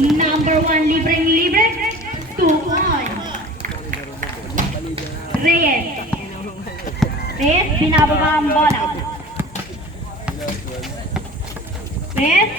Number 1, libreng-libre. 2 points. Reyes. Reyes, binababa ang bola. Reyes.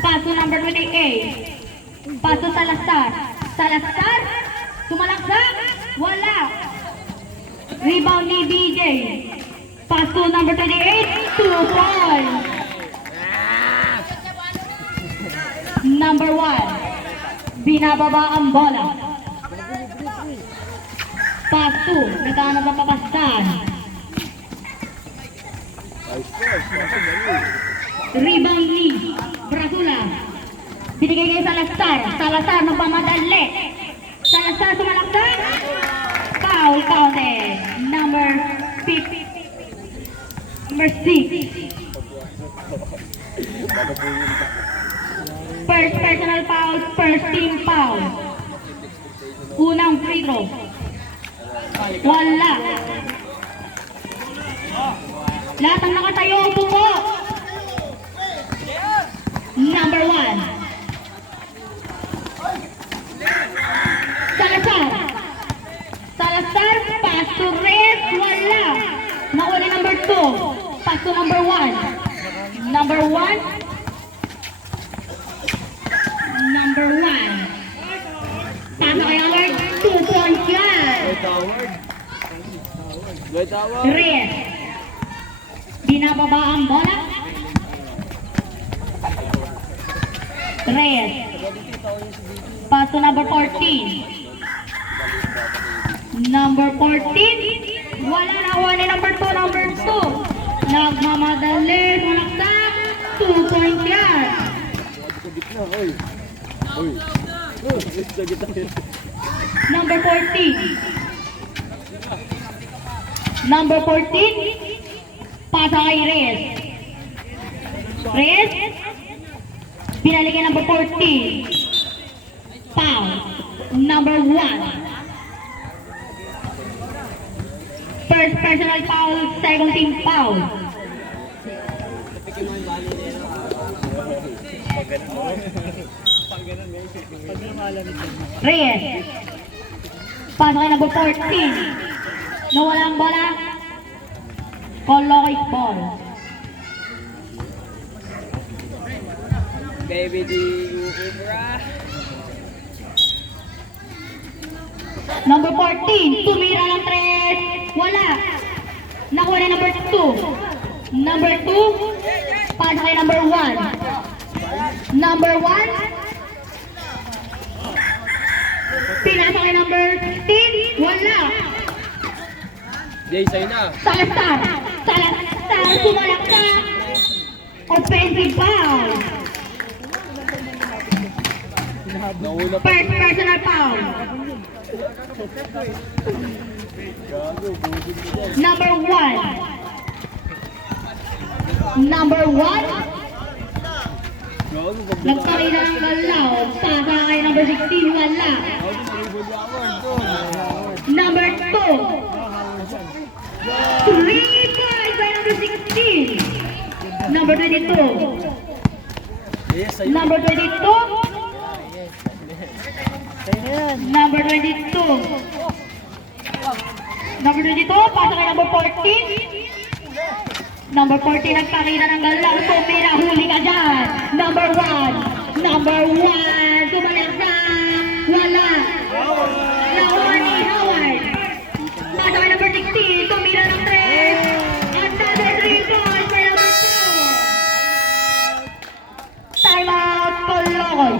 Paso number 28. Paso Salazar. Salazar. Tumalaksak. Wala. Rebound ni BJ. Paso number 28. 2 points. Number 1. Binababa ang bola. Paso. Naghanap ang papasan. Rebound ni Brazula. Binigay kay Salazar. Salazar magpamadali. Salazar sumalaksak. Foul counted. Number 6. First personal foul, first team foul. Unang free throw. Wala. Lahat ang nakatayo, buko. Number 1. Salazar. Salazar, pass to Reyes, wala. Nakuha ni number 2. Pass to number 1. Number 1. Number 1. Pass kay Howard. 2 points yan. Reyes. Binababa ang bola. Reyes. Pass to number 14. Number 14. Wala na ni number 2. Number 2. Nagmamadali. Malaksak. 2 points yan. Number 14. Number 14. Pasa kay Reyes. Reyes. Binalikan number 14. Foul. Number 1. First personal foul, second team foul. Reyes. Paano kay number 14? Nawala ang bola. Colloquic ball. Baby D. Ubra. Number 14. Tumira ng 3. Wala. Nakuha na number 2. Number 2. Paano kay number 1? Number 1. Pinasa kay number 16. Wala. Jay, sa'yo na. Salazar. Salazar. Sumalaksak. Offensive foul. First personal foul. Number 1. Number 1. Nagparina ng galaw. Saka kay number 16. Wala. Number 2. 3 points by number 16. Number 22. Number 22. Number 22. Number 22. Pasok kay number 14. Number 14 nagpakita ng galaw. Tumira, huli ka dyan. Number 1. Number 1. Tumalaksak. Wala. Nakuha ni Howard. Pasok kay number 16. Tumira ng 3. Another 3 points for number 2. Time out, Colocoy.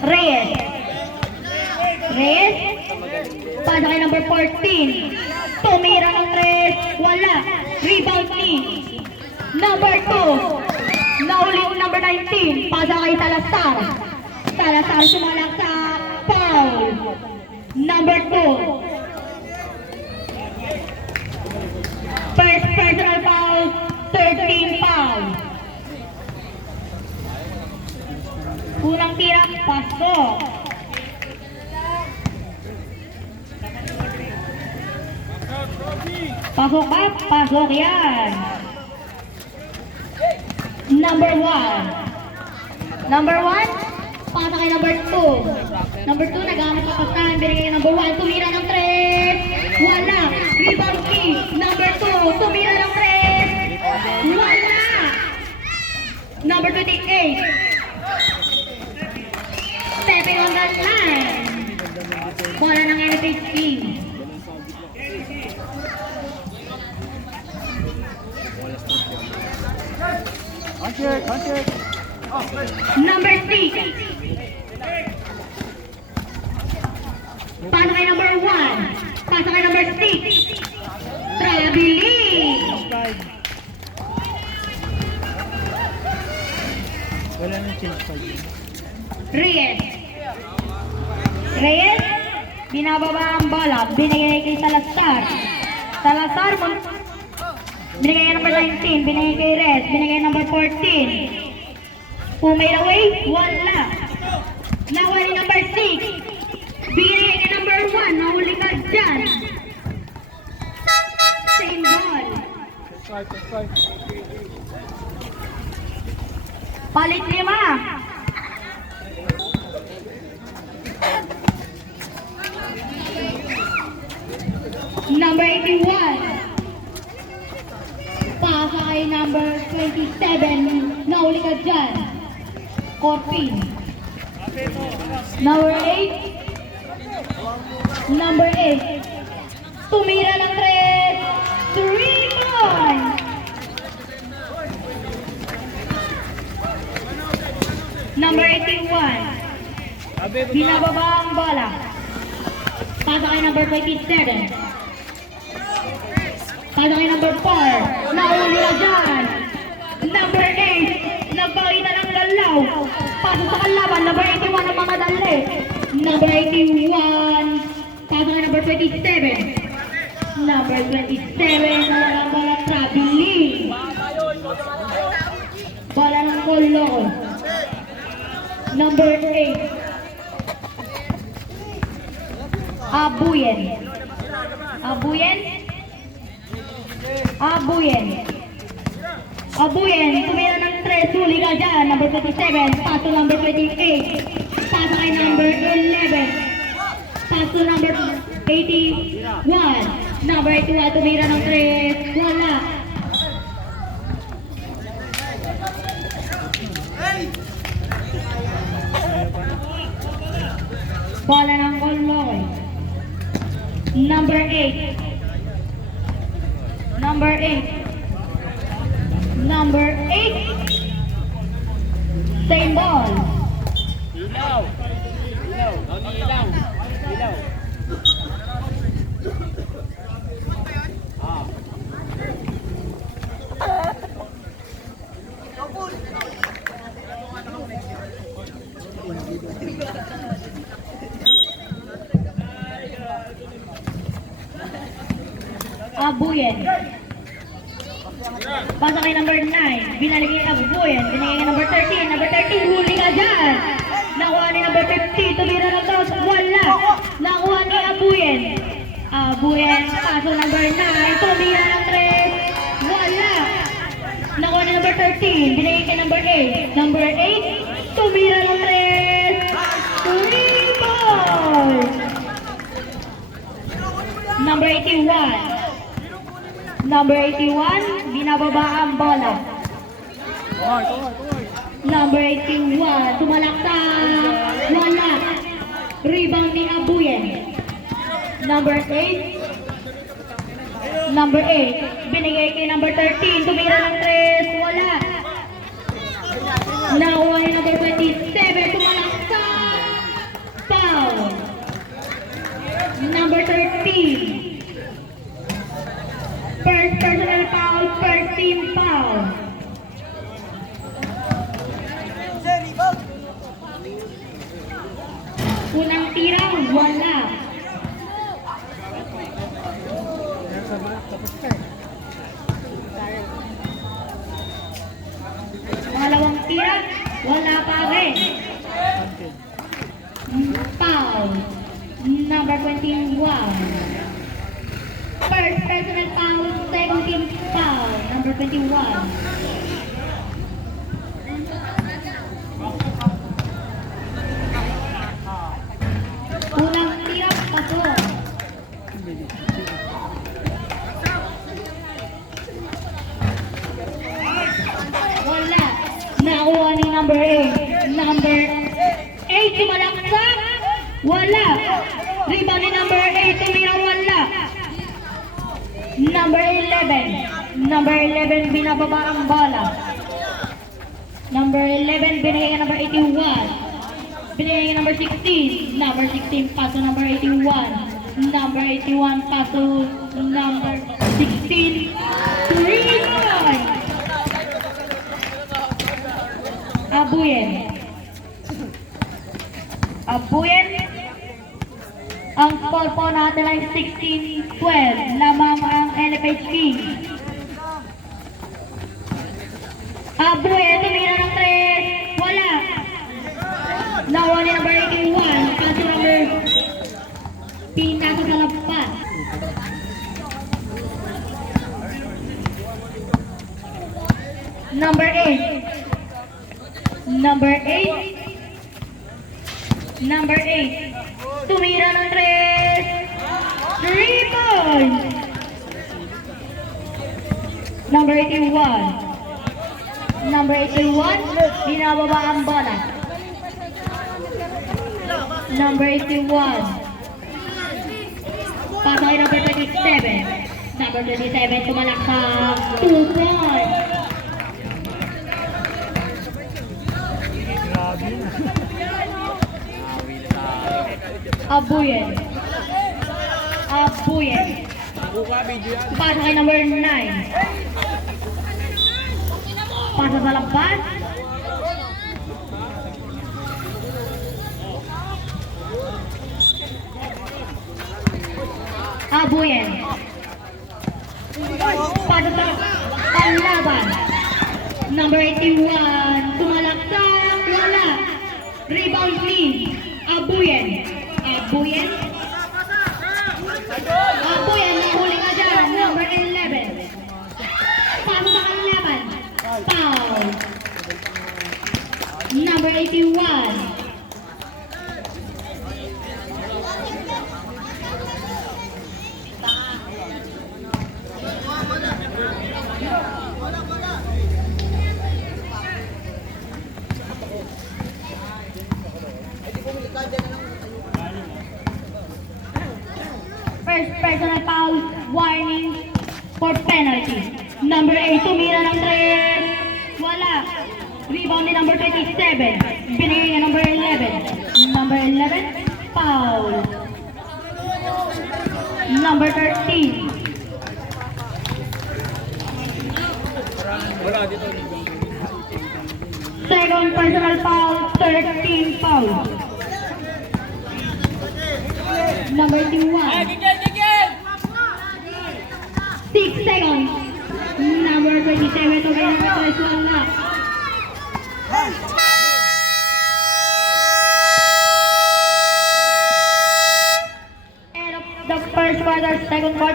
Reyes. Reyes. Paano kay number 14? Tumira ng 3. Wala. Rebound ni number 2. Nauli yung number 19. Pasa kay Salazar. Salazar sumalak sa foul. Number 2. First personal foul. 13 foul. Unang tira, paso. Pasok ba? Pasok yan. Number 1. Number 1, pasa kay number 2. Number 2, nagamit pa pasahan. Binigay kay number 1. Tumira ng 3. Wala. Rebound key. Number 2, tumira ng 3. Wala. Number 28. Stepping on that line. Bola ng NFH team. Number 6. Pasa kay number 1. Pasa kay number 6. Traveling. Wala nang change pa. Reyes. Reyes, binababa ang bola. Binigay kay Salazar. Salazar, binigay kay number 19. Binigay kay Reyes. Binigay kay number 14. Who made away? Wala. Nakuha ni number 6. Binigay kay number 1. Nahuli ka dyan. Same ball. Palit 5. Number 81. Pasa kay number 27. Nahuli ka dyan. Corpin. Number 8. Number 8. Tumira ng 3. 3 points. Number 81. Binababa ang bola. Pasa kay number 27. Pasa kay number 4. Nahuli na dyan. Number 8. Nagpakita ng galaw. Pasa sa kalaban. Number 81 ang mga dali. Number 81. Pasa kay number 27. Number 27. Wala bola traveling. Bola ng kolo. Number 8. Abuyen. Abuyen. Abuyen. Abuyen. Tumira ng 3. Huli ka dyan. Number 27. Paso number 28. Paso kay number 11. Paso number 81. Number 81. Tumira ng 3. Wala. Bola ng Koloy. Number 8. Number 8. Number 8. Same ball. Ilaw. Ilaw. Ilaw. Ilaw. Abuyen. Pasa kay number 9. Binalik kay Abuyen. Binigay kay number 13. Number 13, huli ka dyan. Nakuha ni number 50. Tumira ng toss. Wala. Nakuha ni Abuyen. Abuyen. Paso number 9. Tumira ng 3. Wala. Nakuha ni number 13. Binigay kay number 8. Number 8. Tumira ng 3. 3 balls. Number 81. Number 81, binababa ang bola. Number 81, tumalaktak. Wala. Rebound ni Abuyen. Number 8. Number 8, binigay kay number 13. Tumira ng 3. Wala. Nakuha ni number 27. Tumalaktak. Foul. Number 13. First personal foul, first team foul. Unang tira, wala. Pangalawang tira, wala pa rin. Foul. Number 21. 21. Unang tira, pasok. Wala. Nakuha ni number 8. Number 8, sumalaksak. Wala. Rebound ni number 8, tumira, wala. Number 11. Number 11, binababa ang bola. Number 11, binigay ka number 81. Binigay ka number 16. Number 16, paso number 81. Number 81, paso number 16. 3 points. Abuyen. Abuyen. Ang score po natin ay 16-12. Lamang ang LFH King. Abuyen, tumira ng 3. Wala. Nawa ni number 81. Kaso number pinasa sa lampas. Number 8. Number 8. Number 8. Tumira ng 3. 3 points. Number 81. Number 81. Binababa ang bola. Number 81. Pasok ay number 27. Number 27. Tumalak sa 2 points. Grabe. Abuyen. Abuyen. Buka video yan. Pasok ay number 9. Pasok sa labas. Abuyen. Pasok sa panlaban. Number 81. Tumalaksak. Wala. Rebound lead. Abuyen. Abuyen. Abuyen. Nahuli nga dyan. Number 11. Pasok sa panlaban. Foul. Number 81. First personal foul, warning for penalty. Number 8, tumira ng 3. Wala. Rebound ni number 27. Binigay niya number 11. Number 11, foul. Number 13. Wala dito. Second personal foul, 13 foul. Number 21. Gigil, gigil! 6 seconds. Number 27 to kaya number 21 na. End of the first quarter, second quarter